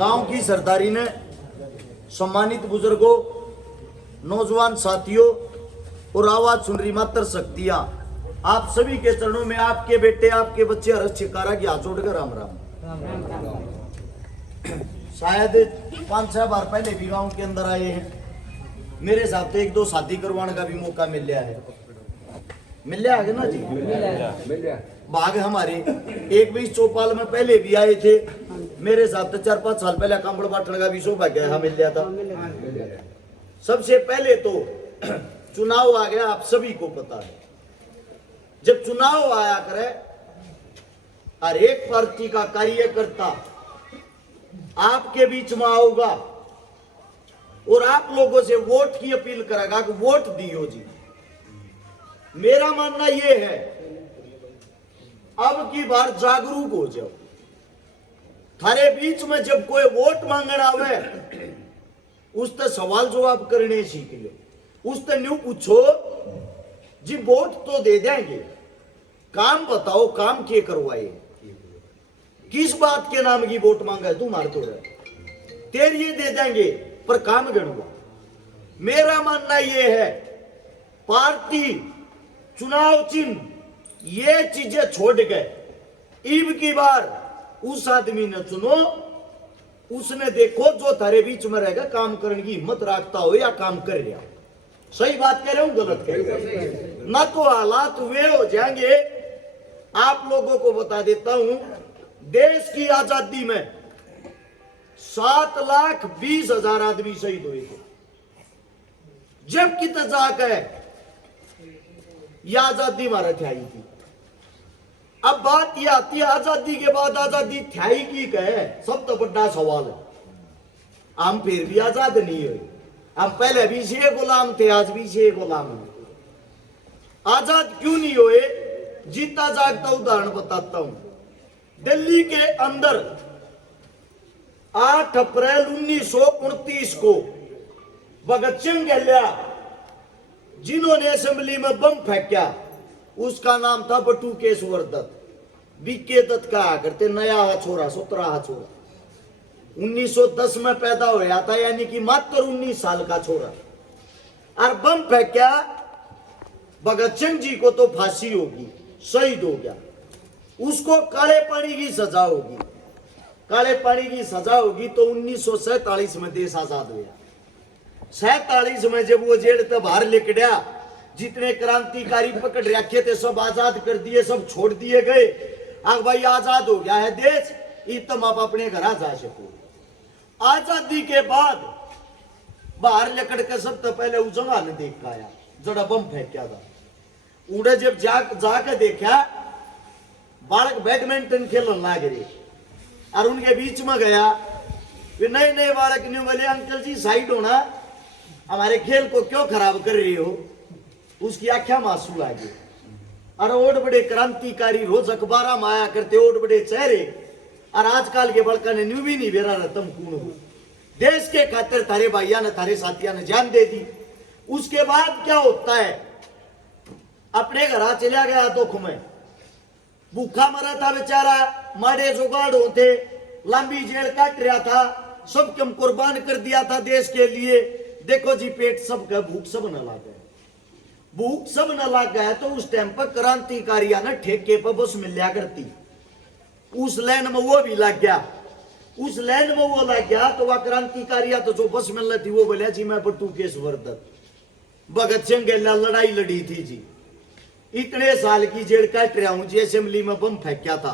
गांव की सरदारी ने, सम्मानित बुजुर्गों, नौजवान साथियों और आवाज सुन रही मात्र शक्तियां, आप सभी के चरणों में आपके बेटे, आपके बच्चे हर्ष छिकारा की हाथ जोड़कर राम राम। शायद 5-6 बार पहले भी गांव के अंदर आए हैं, मेरे हिसाब से 1-2 शादी करवाने का भी मौका मिल गया है। मिल गया है ना जी? मिल गया। भाग हमारे 21 चौपाल में पहले भी आए थे, मेरे हिसाब से 4-5 साल पहले कंबल बांटने का भी सौभाग्य यहाँ मिल गया था। सबसे पहले तो चुनाव आ गया, आप सभी को पता है। जब चुनाव आया करे, हर एक पार्टी का कार्यकर्ता आपके बीच में आऊगा और आप लोगों से वोट की अपील करेगा कि वोट दियो जी। मेरा मानना यह है, अब की बार जागरूक हो जाओ। थारे बीच में जब कोई वोट मांगने आवे, उससे सवाल जवाब करने सीख लो। उससे न्यू पूछो जी, वोट तो दे देंगे, काम बताओ, काम क्या करवाए, किस बात के नाम की वोट मांगा है, तू मार तो रहे, तेरी ये दे देंगे पर काम गणवा। मेरा मानना यह है, पार्टी, चुनाव चिन्ह, ये चीजें छोड़ गए, ईब की बार उस आदमी ने चुनो, उसने देखो जो थारे बीच में रहेगा, काम करने की हिम्मत रखता हो या काम कर रहा। सही बात कह रहे हूं, गलत कह रहे हूं? ना तो हालात वे हो जाएंगे। आप लोगों को बता देता हूं, देश की आजादी में 7,20,000 आदमी शहीद हुए थे। जब की तजाक है, यह आजादी भारत आई थी। अब बात यह आती है, आजादी के बाद आजादी थी की कहे, सब तो बड़ा सवाल है। हम फिर भी आजाद नहीं हुए, हम पहले भी से गुलाम थे, आज भी से गुलाम हैं। आजाद क्यों नहीं हुए? जीता जागता उदाहरण बताता हूं। दिल्ली के अंदर 8 अप्रैल 1929 को भगत सिंह गहलिया, जिन्होंने असेंबली में बम फेंका, उसका नाम था बटू केशवर दत्त। बीके दत्त कहा करते, नया छोरा, 17 छोरा। 1910 में पैदा होया था, यानी कि मात्र 19 साल का छोरा। और बम फेंका, भगत सिंह जी को तो फांसी होगी, शहीद हो गया। उसको काले पानी की सजा होगी। काले पानी की सजा होगी तो 1947 में देश आजाद हुआ। 47 में जब वो जेल से बाहर निकला, जितने क्रांतिकारी पकड़ रखे थे सब आजाद कर दिए, सब छोड़ दिए गए। अब भाई आजाद हो गया है देश, तुम आप अपने घर आ जा सको। आजादी के बाद बाहर लेकर के सबसे पहले उस जगह ने देख पाया जड़ा बम फेंका था। उड़े जब जाकर देखा, बालक बैडमिंटन खेलने लग रहे और उनके बीच में गया। वे नए नए बालक ने बोले, अंकल जी साइड होना, हमारे खेल को क्यों खराब कर रही हो? उसकी आंखें में आंसू आ गए। और ओड बड़े क्रांतिकारी रोज अखबार में आया करते, ओड बड़े चेहरे। और आजकल के बड़का ने न्यू भी नहीं बेरा रतम कौन हो। देश के खातिर थारे भाइया ने, थारे साथिया ने जान दे दी। उसके बाद क्या होता है, अपने घर चला गया दुख में, भूखा मरा था बेचारा, मारे जुगाड़ होते, लंबी जेल काट रहा था, सब कम कुर्बान कर दिया था देश के लिए। देखो जी, पेट सबका, भूख सब न लगा, भूख सब न लग गया। तो उस टाइम पर क्रांतिकारियों ने ठेके पर बस मिल करती, उस लाइन में वो भी लग गया। उस लाइन में वो लग गया तो वह क्रांतिकारियां तो जो बस मिल रही थी वो बोले जी मैं बटू केशवर दत्त, भगत सिंह गहलिया लड़ाई लड़ी थी जी, इतने साल की जेल काट रहा हूं जी, असेंबली में बम फेंका था,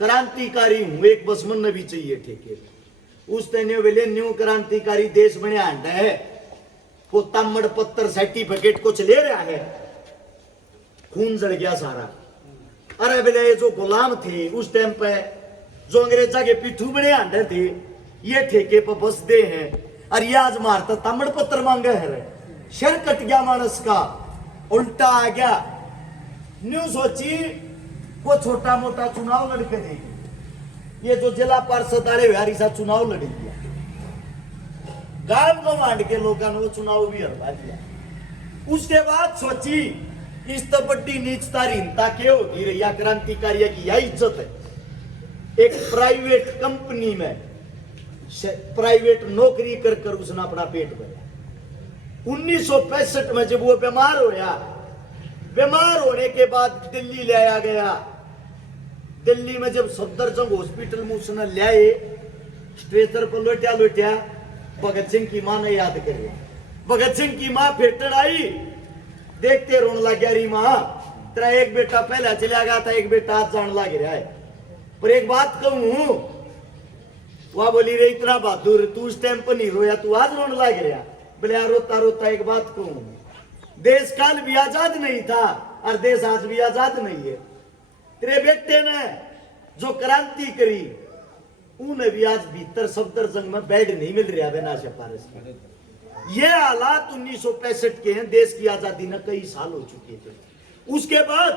क्रांतिकारी हूं, एक बस मन भी चाहिए ठेके। उस दिन बोले न्यू क्रांतिकारी देश बने आंडा है, वो तामड़ पत्थर सर्टिफिकेट कुछ ले रहा है, खून जल गया सारा। अरे बोले ये जो गुलाम थे उस टाइम पे, जो अंग्रेजा के पिट्ठू बने आंडे थे, ये ठेके पर बस दे हैं। और ये आज मारता तामड़ पत्थर मांगे है, शर कट गया मानस का, उल्टा आ गया। न्यू सोची वो छोटा मोटा चुनाव लड़के देगी, ये जो जिला पार्षद आड़े बिहारी सा चुनाव लड़ी दिया, गांव गंवाड़ के लोगों ने वो चुनाव भी हरवा दिया। उसके बाद सोची इस तो बड़ी नीचता हीनता के होगी रही क्रांतिकारियों की यह इज्जत है। एक प्राइवेट कंपनी में प्राइवेट नौकरी कर कर उसने अपना पेट भरा। 1965 में जब वो बीमार होया, बीमार होने के बाद दिल्ली ले आया गया। दिल्ली में जब सफदरजंग हॉस्पिटल में उसने ले आए, स्ट्रेचर पर लोटिया लोटिया भगत सिंह की मां ने याद करे। भगत सिंह की मां फेटन आई, देखते रोने लग गया। री मां, तेरा एक बेटा पहले चला गया था, एक बेटा आज जान लग रहा है, पर एक बात कहूं, वह बोली रे इतना बहादुर, तू उस टाइम पर नहीं रोया, तू आज रोने लग रहा। बोले रोता रोता एक बात कहूं, देश काल भी आजाद नहीं था और देश आज भी आजाद नहीं है। तेरे बेटे ने जो क्रांति करी, उन्हें भी आज भीतर सफदरजंग में बेड नहीं मिल रहा बिना सिफारिश के। ये हालात 1965 के हैं। देश की आजादी में कई साल हो चुके थे। उसके बाद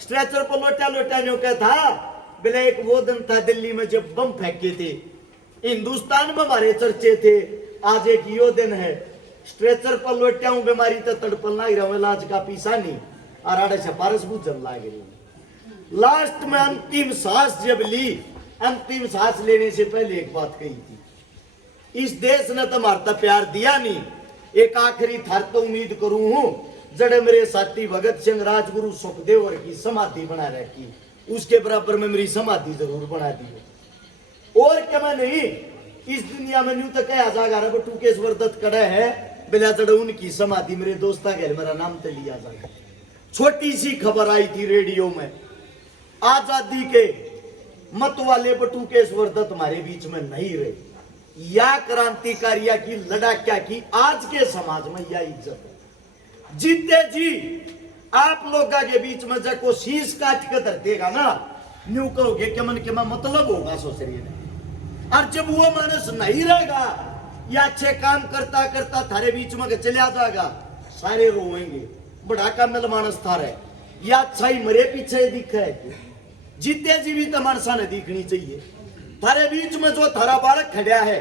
स्ट्रेचर पर लोटा लोटा जो क्या था, बोले एक वो दिन था दिल्ली में जब बम फेंके थे, हिंदुस्तान में हमारे चर्चे थे। आज एक यो दिन है, स्ट्रेचर पर लोटा हूं, बीमारी तो तड़पल ना ही रहा, इलाज का पीसा नहीं, और आड़े सिफारिश बुझन लाग रही। लास्ट में अंतिम सांस जब ली, अंतिम सांस लेने से पहले एक बात कही थी, इस देश ने तुम्हारा प्यार दिया नहीं, एक आखिरी थार तो उम्मीद करूं हूं, जड़े मेरे साथी भगत सिंह, राजगुरु सुखदेव की समाधि बना रखी, उसके बराबर में मेरी समाधि जरूर बना दी। और क्या मैं नहीं, इस दुनिया में न्यू तक जागा टूकेश्वर दत्त कड़ा है, बिला जड़ उनकी समाधि मेरे दोस्ता घर मेरा नाम तो लिया जाएगा। छोटी सी खबर आई थी रेडियो में, आजादी के मत वाले बटुकेश्वर दत्त हमारे बीच में नहीं रहे। या क्रांतिकारिया की लड़ाक्या की आज के समाज में यह इज्जत है। जीते जी आप लोग के बीच में जब को शीश काट के धर देगा ना, न्यू कहोगे कि मन के में मतलब होगा सोचरी ने। और जब वो मानस नहीं रहेगा या अच्छे काम करता करता थारे बीच में चले जाएगा, सारे रोएंगे, बड़ा का मिल मानस था रहे या अच्छाई मरे पीछे दिख है। जीते जी भी तो मानसा ने दिखनी चाहिए। थारे बीच में जो थारा बालक खड़ा है,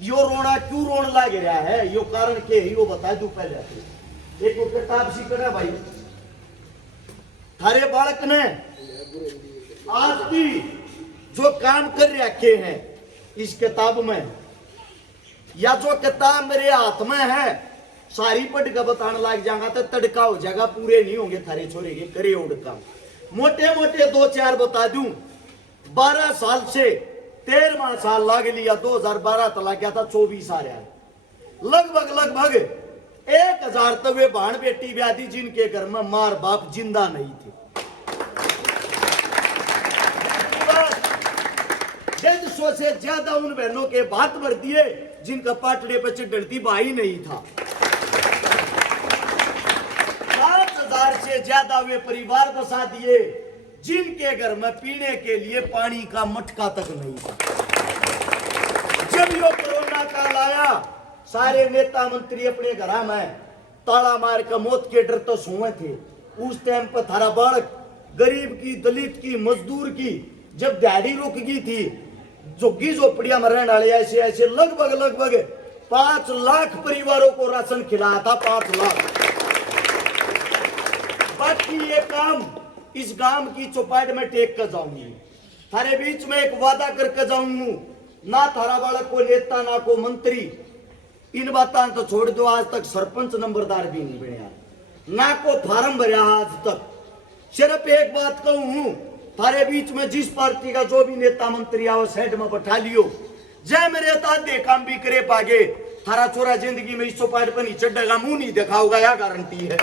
यो रोना क्यों रोन लग रहा है, यो कारण के है, यो बता दू पहले। एक किताब सी करे भाई, थारे बालक ने आज भी जो काम कर रखे हैं इस किताब में, या जो किताब मेरे हाथ में है, सारी पढ़ के बताने लग जाएगा तो तड़का हो जाएगा, पूरे नहीं होंगे थारे छोरे के करे उड़ काम। मोटे मोटे 2-4 बता दूं। 12 साल से 13वां साल लाग लिया, 2012 तक लग गया था, 24 आ रहा है। लगभग 1000 तो वे भाण बेटी व्याधि जिनके घर में मार बाप जिंदा नहीं थे। 150 से ज्यादा उन बहनों के बात भर दिए जिनका पाटड़े पर चढ़ती भाई नहीं था। 5000 से ज्यादा वे परिवार बसा दिए जिनके घर में पीने के लिए पानी का मटका तक नहीं था। जब यो कोरोना काल आया, सारे नेता मंत्री अपने घर में ताला मार कर मौत के डर तो सोए थे। उस टाइम पर थारा बालक गरीब की, दलित की, मजदूर की जब दिहाड़ी रुक गई थी, झुग्गी झोपड़ियां में रहने वाले ऐसे ऐसे लगभग 5 लाख परिवारों को राशन खिलाया था। 5 लाख। बाकी ये काम इस गांव की चौपाट में टेक कर जाऊंगी, थारे बीच में एक वादा करके जाऊंगी, ना थारा बालक को नेता ना को मंत्री, इन बातें तो छोड़ दो, आज तक सरपंच नंबरदार भी नहीं बनया, ना को फार्म भरा आज तक। सिर्फ एक बात कहूं, थारे बीच में जिस पार्टी का जो भी नेता मंत्री आओ साइड में बैठा लियो, जय मेरे तादे काम भी करे पागे, थारा छोरा जिंदगी में इस चौपाट पर नहीं चढ़ेगा, मुंह नहीं दिखाओगा, यह गारंटी है।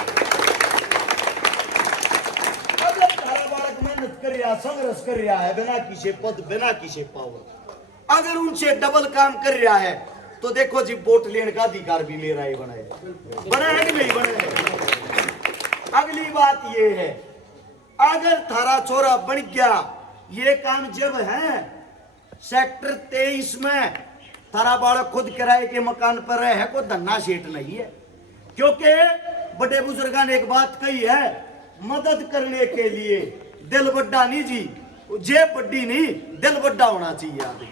संघर्ष कर रहा है बिना किसी पद, बिना किसी पावर, अगर उनसे डबल काम कर रहा है तो देखो जी वोट लेने का अधिकार भी मेरा ही बना है कि नहीं बना। अगली बात ये है, अगर थारा छोरा बन गया, ये काम जब है सेक्टर 23 में थारा बालक खुद किराए के मकान पर रहे है, कोई धन्ना सेठ नहीं है, क्योंकि बड़े बुजुर्गों ने एक बात कही है, मदद करने के लिए दिल बड्डा नहीं जी, जेब बड्डी नहीं, दिल बड्डा होना चाहिए आदमी।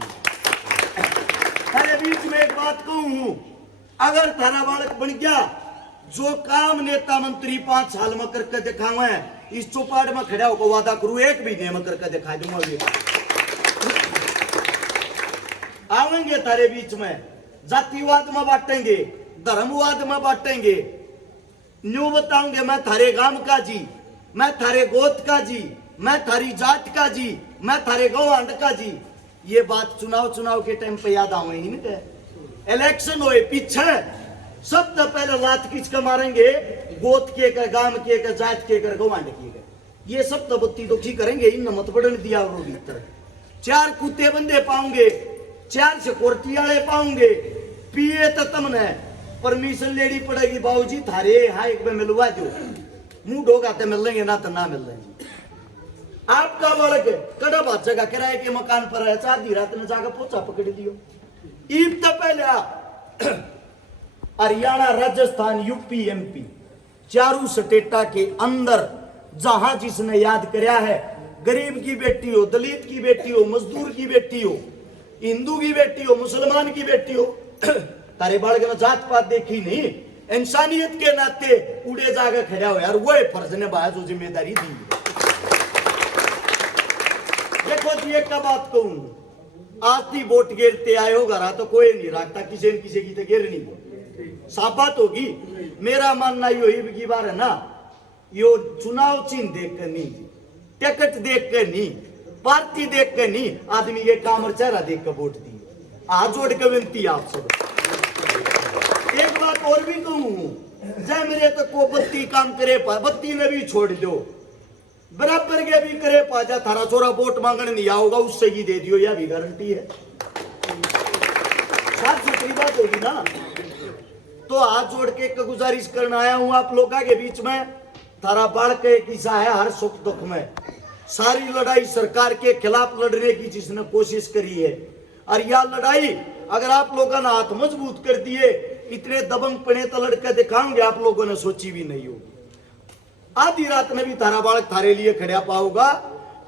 थारे बीच में एक बात कहूं, अगर थारा बालक बन गया, जो काम नेता मंत्री 5 साल में करके दिखावे, इस चौपाट में खड़ा होकर वादा करूं 1 महीने में करके दिखा दूंगा। आवेंगे थारे बीच में, जातिवाद में बांटेंगे, धर्मवाद में बांटेंगे, न्यू बताऊंगे मैं थारे गांव का जी, मैं थारे गोत का जी, मैं थारी जात का जी, मैं थारे गौवांड का जी। ये बात चुनाव के टाइम पे याद आवे ही नहीं। इलेक्शन होए पीछे सब तो पहले लात खींच के मारेंगे, गोत के का, गांव के का, जात के का, गौवांड के का। ये सब तो बत्ती दुखी करेंगे, इन मत बढ़ने दिया और भीतर 4 कुत्ते बंदे पाऊंगे, 4 सिक्योरिटी वाले पाऊंगे, पिए तो तमने परमिशन लेनी पड़ेगी, बाबूजी थारे हाँ एक में मिलवा दो, मुंह ढोगाते मिल लेंगे ना तो ना मिल लेंगे। आपका बालक कड़ा बात जगह किराए के मकान पर है, आधी रात ने जाकर पोचा पकड़ लियो। ईद तो पहले हरियाणा, राजस्थान, यूपी, एमपी, चारों स्टेटा के अंदर जहां जिसने याद कराया है, गरीब की बेटी हो, दलित की बेटी हो, मजदूर की बेटी हो, हिंदू की बेटी हो, मुसलमान की बेटी हो, तारे बालक में जात पात देखी नहीं, इंसानियत के नाते उड़े जाकर खड़ा हो यार, वो फर्ज ने बाया जो जिम्मेदारी दी। देखो जी एक बात कहूं, आज ही वोट गिरते आए हो घरा तो कोई नहीं रखता, किसी न किसी की तो गिरनी साफ बात होगी। मेरा मानना यो ही बार है ना, यो चुनाव चिन्ह देख कर नहीं, टिकट देख कर नहीं, पार्टी देख कर नहीं, आदमी के काम और चेहरा देख कर वोट दी। हाथ जोड़ के विनती आप सब। एक बात और भी कहूं, जय मेरे तो को बत्ती काम करे पा, बत्ती ने भी छोड़ दो, बराबर के भी करे पा, जा थारा छोरा वोट मांगने नहीं आओगा उससे ही दे दियो, यह भी गारंटी है। साफ सुथरी बात होगी ना। तो हाथ जोड़ के एक गुजारिश करना आया हूं आप लोगों के बीच में, थारा बाढ़ के किस्सा है, हर सुख दुख में सारी लड़ाई सरकार के खिलाफ लड़ने की जिसने कोशिश करी है, और यह लड़ाई अगर आप लोगों ने हाथ मजबूत कर दिए, इतने दबंग पड़े तो लड़के दिखाओगे आप लोगों ने सोची भी नहीं होगी। आधी रात में भी थारा बालक थारे लिए खड़ा पाओगा।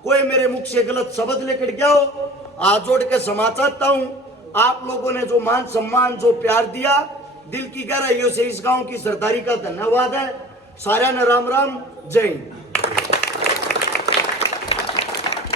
कोई मेरे मुख से गलत शब्द लेकर गया हो, हाथ जोड़ के क्षमा चाहता हूं। आप लोगों ने जो मान सम्मान, जो प्यार दिया, दिल की गहराइयों से इस गांव की सरदारी का धन्यवाद है। सारा ने राम राम, जय हिंद।